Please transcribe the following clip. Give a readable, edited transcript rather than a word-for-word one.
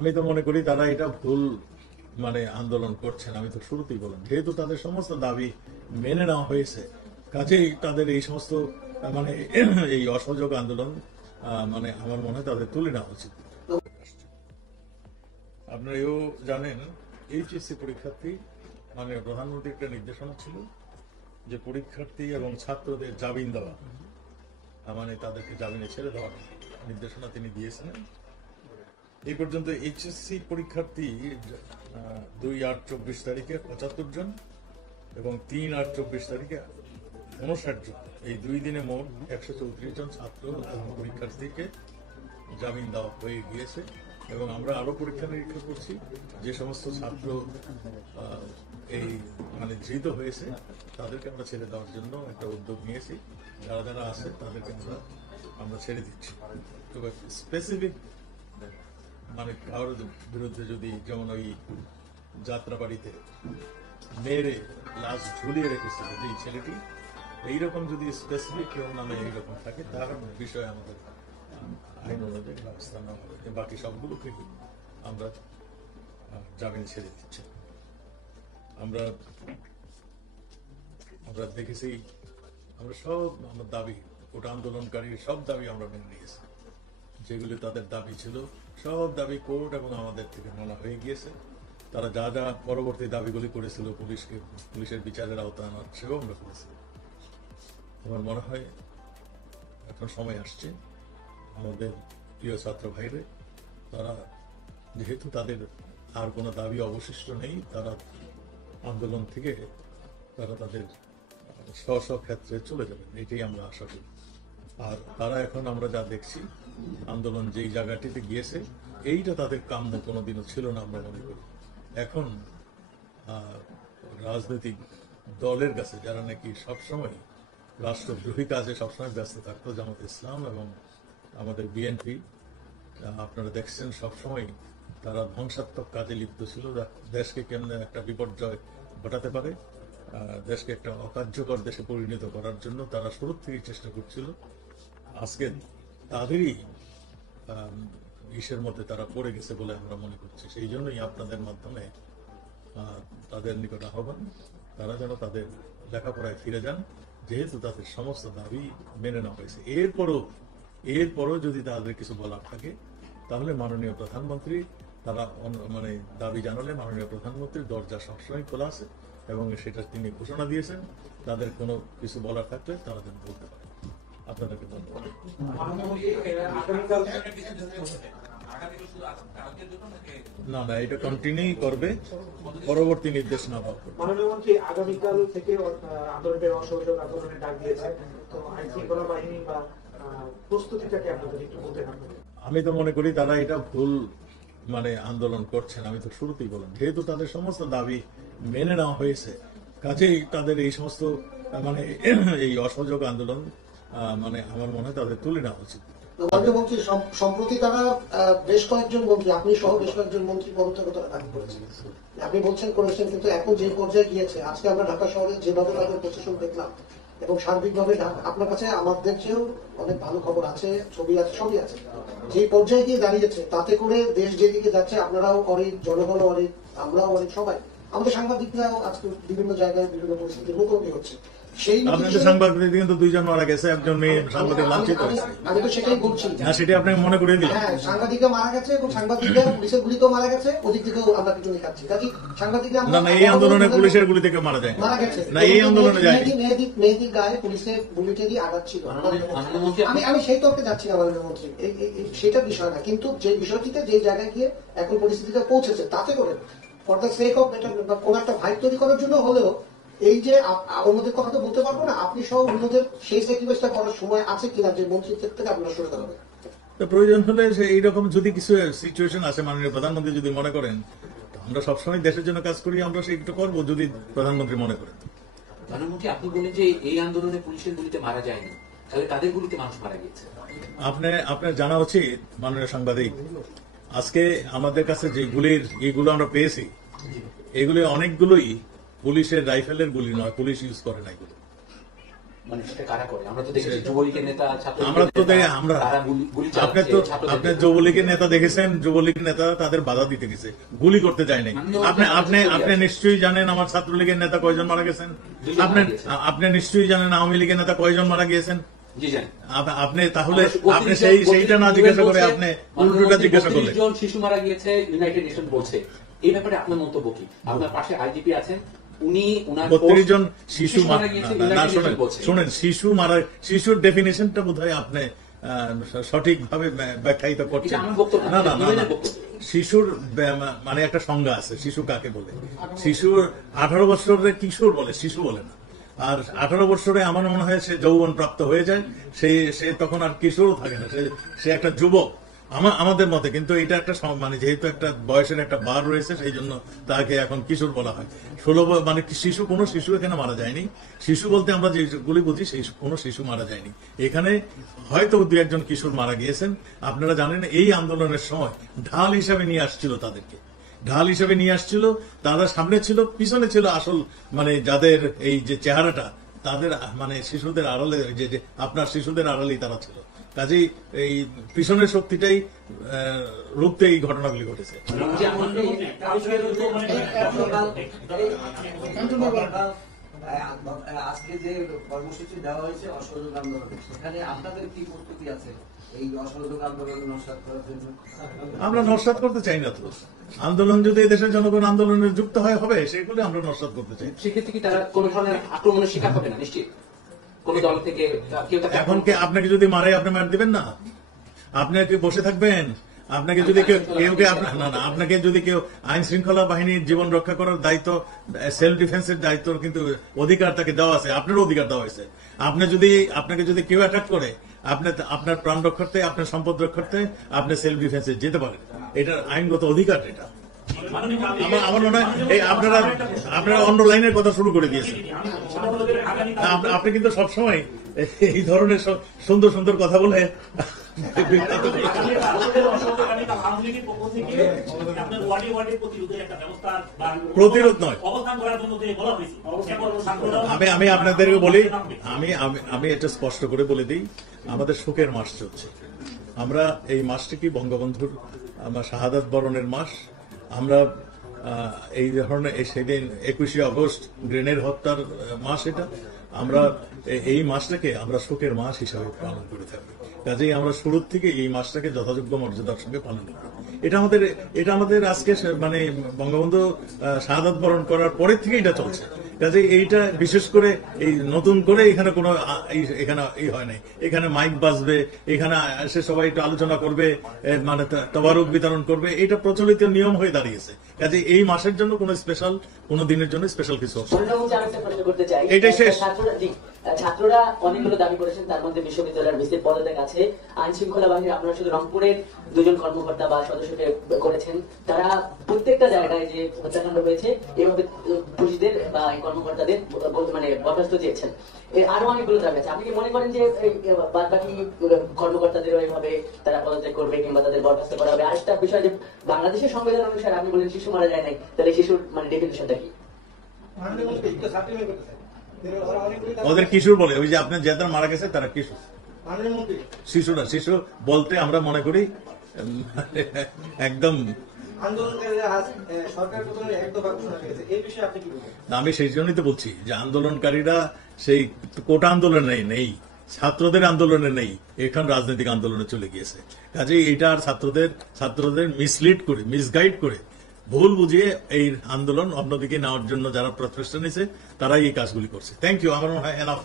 আমি তো মনে করি তারা এটা ভুল আন্দোলন করছেন। আমি তো শুরুতেই বললাম, যেহেতু তাদের সমস্ত দাবি মেনে নেওয়া হয়েছে, কাজেই তাদের এই সমস্ত মানে এই অসহযোগ আন্দোলন আমার মনে হয় তাদের তুলে নেওয়া উচিত। আপনারা এও জানেন, এইচএসসি পরীক্ষার্থী প্রধানমন্ত্রীর একটা নির্দেশনা ছিল যে পরীক্ষার্থী এবং ছাত্রদের জামিন দেওয়া, তাদেরকে জামিনে ছেড়ে দেওয়ার নির্দেশনা তিনি দিয়েছিলেন। এই পর্যন্ত এইচএসসি পরীক্ষার্থী 2/8/24 তারিখে 75 জন এবং 3/8/24 তারিখে 59 জন, এই 2 দিনে মোট 134 জন ছাত্র এবং পরীক্ষার্থীকে জামিন দেওয়া হয়ে গিয়েছে। এবং আমরা আরো পরীক্ষা নিরীক্ষা করছি, যে সমস্ত ছাত্র এই ধৃত হয়েছে তাদেরকে আমরা ছেড়ে দেওয়ার জন্য একটা উদ্যোগ নিয়েছি। যারা যারা আছে তাদেরকে আমরা ছেড়ে দিচ্ছি। তবে স্পেসিফিক কারোর বিরুদ্ধে যদি, যেমন ওই যাত্রাবাড়িতে মেরে লাশ ঝুলিয়ে রেখেছিল যে ছেলেটি, এইরকম যদি স্পেসিফিক কেউ নামে এইরকম থাকে, তার বিষয়ে আমাদের আইন অনুযায়ী ব্যবস্থা নেওয়া হবে। বাকি সবগুলোকে আমরা জামিন ছেড়ে দিচ্ছি। আমরা দেখেছি, আমরা সব আমার দাবি, ওটা আন্দোলনকারীর সব দাবি আমরা মেনে নিয়েছি। যেগুলি তাদের দাবি ছিল, সব দাবি কোর্ট এবং আমাদের থেকে মানা হয়ে গিয়েছে। তারা যা যা পরবর্তী দাবিগুলি করেছিল পুলিশের বিচারের আওতায় আনার, সেও আমরা করেছি। আমার মনে হয় এখন সময় আসছে আমাদের প্রিয় ছাত্র ভাইরে, তারা যেহেতু তাদের আর কোনো দাবি অবশিষ্ট নেই, তারা আন্দোলন থেকে তাদের স্ব ক্ষেত্রে চলে যাবেন, এটাই আমরা আশা করি। আর তারা এখন আমরা যা দেখছি, আন্দোলন যেই জায়গাটিতে গিয়েছে, এইটা তাদের কাম্য কোনোদিনও ছিল না আমরা মনে করি। এখন রাজনৈতিক দলের কাছে, যারা নাকি সবসময় রাষ্ট্রদ্রোহী কাজে সবসময় ব্যস্ত থাকতো, জামাত ইসলাম এবং আমাদের বিএনপি, আপনারা দেখছেন সবসময় তারা ধ্বংসাত্মক কাজে লিপ্ত ছিল। দেশকে কেমনে একটা বিপর্যয় ঘটাতে পারে, দেশকে একটা অকার্যকর দেশে পরিণত করার জন্য তারা শুরু থেকেই চেষ্টা করছিল। আজকে তাদেরই ইসের মধ্যে তারা পড়ে গেছে বলে আমরা মনে করছি। সেই জন্যই আপনাদের মাধ্যমে তাদের নিকট আহ্বান, তারা যেন তাদের লেখাপড়ায় ফিরে যান, যেহেতু তাদের সমস্ত দাবি মেনে নেওয়া হয়েছে। এরপরও যদি তাদের কিছু বলার থাকে, তাহলে মাননীয় প্রধানমন্ত্রী, তারা দাবি জানালে মাননীয় প্রধানমন্ত্রীর দরজা সবসময় খোলা আছে এবং সেটা তিনি ঘোষণা দিয়েছেন। তাদের কোনো কিছু বলার থাকলে তারা যেন বলতে পারে। আপনাদেরকে ধন্যবাদ। না, এটা কন্টিনিউ করবে, পরবর্তী নির্দেশ না পাওয়া। মাননীয় মন্ত্রী আগামীকাল থেকে আন্দোলনের অসহযোগ আন্দোলনের ডাক দিয়েছেন, তো আইন শৃঙ্খলা বাহিনী বা প্রস্তুতিটাকে আপনাদের একটু বলতে পারবেন? আমি তো মনে করি তারা এটা ভুল আন্দোলন করছেন। আমি তো শুরুতেই বললাম, যেহেতু তাদের সমস্ত দাবি মেনে নেওয়া হয়েছে, কাজেই তাদের এই সমস্ত এই অসহযোগ আন্দোলন আমার মনে হয় তাদের তুলে নেওয়া উচিত। মন্ত্রী সম্প্রতি তারা বেশ কয়েকজন মন্ত্রী, আপনি সহ বেশ কয়েকজন মন্ত্রী পদত্যাগ দাবি করেছেন, আপনি করেছেন, কিন্তু এখন যে পর্যায়ে গিয়েছে, আজকে আমরা ঢাকা শহরে যেভাবে তাদের প্রশাসন দেখলাম এবং সার্বিকভাবে আপনার কাছে আমাদের চেয়েও অনেক ভালো খবর আছে, ছবি আছে, সবই আছে, যে পর্যায়ে গিয়ে দাঁড়িয়েছে, তাতে করে দেশ যেদিকে যাচ্ছে, আপনারাও অনেক, জনগণও অনেক, আমরাও অনেক, সবাই, আমাদের সাংবাদিকরাও আজকে বিভিন্ন জায়গায় বিভিন্ন পরিস্থিতির মুখোমুখি হচ্ছে। আপনাদের সাংবাদিক কিন্তু 2 জন মারা গেছে, একজন মেয়ে সাংবাদিক লাঞ্ছিত হয়েছে। আমি তো সেটাই বলছি, সেটা আপনি মনে করে দিলেন। হ্যাঁ, সাংবাদিকরা মারা গেছে এবং সাংবাদিকরা পুলিশের গুলিতেও মারা গেছে, ওদিক থেকেও আমরা পিছনে খাচ্ছি। কাজে সাংবাদিকরা না, এই আন্দোলনে পুলিশের গুলি থেকে মারা গেছে না, এই আন্দোলনে যায় মেহেদির গায়ে পুলিশের বুলেটেরই আঘাত ছিল। আমি সেই তর্কে যাচ্ছি না মাননীয় মন্ত্রী, সেটা বিষয় না, কিন্তু যে বিষয়টিতে যে জায়গায় গিয়ে এখন পরিস্থিতিটা পৌঁছেছে, তাতে করে ফর দ্য সেক অফ কোন একটা ভাইব তৈরি করার জন্য হলেও, এই যে অন্যদের কথা তো বলতে পারবো না, আপনি সহ অন্যদের সেই স্যাক্রিফাইসটা করার সময় আছে কিনা, যে মন্ত্রীর থেকে আপনারা সরে দাঁড়াবেন? প্রয়োজন হলে এইরকম যদি কিছু সিচুয়েশন আছে, মাননীয় প্রধানমন্ত্রী যদি মনে করেন, আমরা সবসময় দেশের জন্য কাজ করি, আমরা সেটা করবো যদি প্রধানমন্ত্রী মনে করেন। প্রধানমন্ত্রী, আপনি বলেন যে এই আন্দোলনে পুলিশের গুলিতে মারা যায়নি, তাহলে তাদের গুলিতে মানুষ মারা গেছে। আপনার জানা উচিত মাননীয় সাংবাদিক, আজকে আমাদের কাছে যে এইগুলো আমরা পেয়েছি, এগুলো অনেকগুলোই পুলিশের রাইফেলের গুলি নয়, পুলিশ ইউজ করে না এগুলো। মানে সেটা কারা করে? আমরা তো দেখেছি যুবলীগের নেতা, আমরা তো আমরা গুলি আপনি তো আপনি যুবলীগের নেতা দেখেছেন, যুবলীগের নেতা তাদের বাধা দিতে গেছে, গুলি করতে যায় নাই। আপনি আপনি আপনি নিশ্চয়ই জানেন আমার ছাত্রলীগের নেতা কয়জন মারা গেছেন। আপনি আপনি নিশ্চয়ই জানেন আওয়ামী লীগের নেতা কয়জন মারা গিয়েছেন। আপনি তাহলে আপনি সেইটা না জিজ্ঞাসা করে আপনি উল্টোটা জিজ্ঞাসা করলেন। 32 জন শিশু মারা গিয়েছে ইউনাইটেড নেশন বলছে। এই ব্যাপারে আপনার মন্তব্য কি? আপনার পাশে আইজিপি আছেন, উনি উনার 32 জন শিশু মারা গিয়েছে ইউনাইটেড নেশন বলছে। শুনেন, শিশুর ডেফিনেশনটা বোধহয় আপনি সঠিকভাবে ব্যাখ্যায়িত করছেন। না না না না, শিশুর মানে একটা সংজ্ঞা আছে, শিশু কাকে বলে। শিশুর 18 বছরের কিশোর বলে, শিশু বলে না। আর 18 বছরে আমার মনে হয় সে যৌবন প্রাপ্ত হয়ে যায়, সে তখন আর কিশোরও থাকে না, সে একটা যুবক আমাদের মতে। কিন্তু এটা একটা মানে যেহেতু একটা বয়সের একটা বার রয়েছে, সেই জন্য তাকে এখন কিশোর বলা হয়। 16 মানে শিশু, কোনো শিশু এখানে মারা যায়নি। শিশু বলতে আমরা যেগুলি বুঝি সেই কোনো শিশু মারা যায়নি এখানে। হয়তো 2-1 কিশোর মারা গিয়েছেন। আপনারা জানেন এই আন্দোলনের সময় ঢাল হিসাবে নিয়ে আসছিল, তাদেরকে ঢাল হিসেবে নিয়ে আসছিল। তারা সামনে ছিল, পিছনে ছিল আসল মানে যাদের এই যে চেহারাটা, তাদের মানে শিশুদের আড়ালে, যে আপনার শিশুদের আড়ালেই তারা ছিল। কাজেই এই পিছনের শক্তিটাই রুখতে এই ঘটনাগুলি ঘটেছে। আজকে যে কর্মসূচি দেওয়া হয়েছে অসহযোগ আন্দোলন, সেখানে আপনাদের কি প্রস্তুতি আছে এই অসহযোগ আন্দোলন নস্যাৎ করার জন্য? আমরা নস্যাৎ করতে চাই না তো। আন্দোলন যদি দেশের জনগণ আন্দোলনে যুক্ত হবে, সেগুলো আমরা নস্যাৎ করতে চাই। সেক্ষেত্রে কি তারা কোন ধরনের আক্রমণের শিকার হবে না? নিশ্চিত কোন দল থেকে কেউ এখন কি আপনাকে যদি মারে আপনি মার দিবেন না? আপনি কি বসে থাকবেন? আপনাকে যদি কেউ আপনাকে যদি কেউ আইন শৃঙ্খলা বাহিনীর জীবন রক্ষা করার দায়িত্ব, সেলফ ডিফেন্সের দায়িত্ব কিন্তু অধিকার তাকে দেওয়া আছে, আপনারও অধিকার দেওয়া হয়েছে। আপনাকে যদি কেউ অ্যাটাক করে, আপনি আপনার প্রাণ রক্ষার্থে, আপনার সম্পদ রক্ষার্থে আপনি সেলফ ডিফেন্সে যেতে পারেন। এটার আইনগত অধিকার। এটা আমার মনে হয় এই আপনারা অন্য লাইনের কথা শুরু করে দিয়েছেন। আপনি কিন্তু সবসময় এই ধরনের সুন্দর সুন্দর কথা বলে প্রতিরোধ নয়। আমি আপনাদেরকে বলি, আমি এটা স্পষ্ট করে বলে দিই, আমাদের শোকের মাস চলছে। আমরা এই মাসটি কি বঙ্গবন্ধুর শাহাদাত বরণের মাস। আমরা এই ধরনের সেদিন 21শে আগস্ট গ্রেনেড হত্যার মাস। এটা আমরা এই মাসটাকে আমরা শোকের মাস হিসাবে পালন করে থাকি। কাজেই আমরা শুরুর থেকে এই মাসটাকে যথাযোগ্য মর্যাদার সঙ্গে পালন করি। এটা আমাদের আজকে মানে বঙ্গবন্ধু শাহাদাত বরণ করার পরের থেকে এটা চলছে। কাজে এইটা বিশেষ করে এই নতুন করে এখানে কোনো এখানে হয় নাই। এখানে মাইক বাজবে, এখানে এসে সবাই একটু আলোচনা করবে, মানে তবারক বিতরণ করবে, এটা প্রচলিত নিয়ম হয়ে দাঁড়িয়েছে। কাজে এই মাসের জন্য কোনো স্পেশাল, কোনো দিনের জন্য স্পেশাল কিছু এটাই শেষ। ছাত্ররা অনেকগুলো দাবি করেছেন, তার মধ্যে বিশ্ববিদ্যালয়ের ভিসির পদত্যাগ আছে। আইন শৃঙ্খলা বাহিনীর আপনারা শুধু রংপুরের 2 জন কর্মকর্তা বা সদস্যকে করেছেন, তারা প্রত্যেকটা জায়গায় যে হত্যাকাণ্ড হয়েছে এভাবে পুলিশদের বা কর্মকর্তাদের মানে বরখাস্ত দিয়েছেন। আরো অনেকগুলো দাবি আছে। আপনি কি মনে করেন যে বাদ বাকি কর্মকর্তাদেরও এইভাবে তারা পদত্যাগ করবে কিংবা তাদের বরখাস্ত করা হবে? আরেকটা বিষয় যে বাংলাদেশের সংবিধান অনুসারে আপনি বলেন শিশু মারা যায় নাই, তাহলে শিশুর মানে ডেফিনিশনটা কি? ওদের কিশোর বলে, ওই যে আপনার যারা মারা গেছে তারা কিশোর, শিশুরা। শিশু বলতে আমরা মনে করি একদম। আমি সেই জন্যই তো বলছি যে আন্দোলনকারীরা সেই কোটা আন্দোলনে নেই, ছাত্রদের আন্দোলনে নেই, এখন রাজনৈতিক আন্দোলনে চলে গিয়েছে। কাজেই এটা আর ছাত্রদের মিসলিড করে, মিসগাইড করে, ভুল বুঝিয়ে এই আন্দোলন অন্যদিকে নেওয়ার জন্য যারা প্রচেষ্টা নিয়েছে তারাই এই কাজগুলি করছে। Thank you. আমার মনে হয় এনাফ।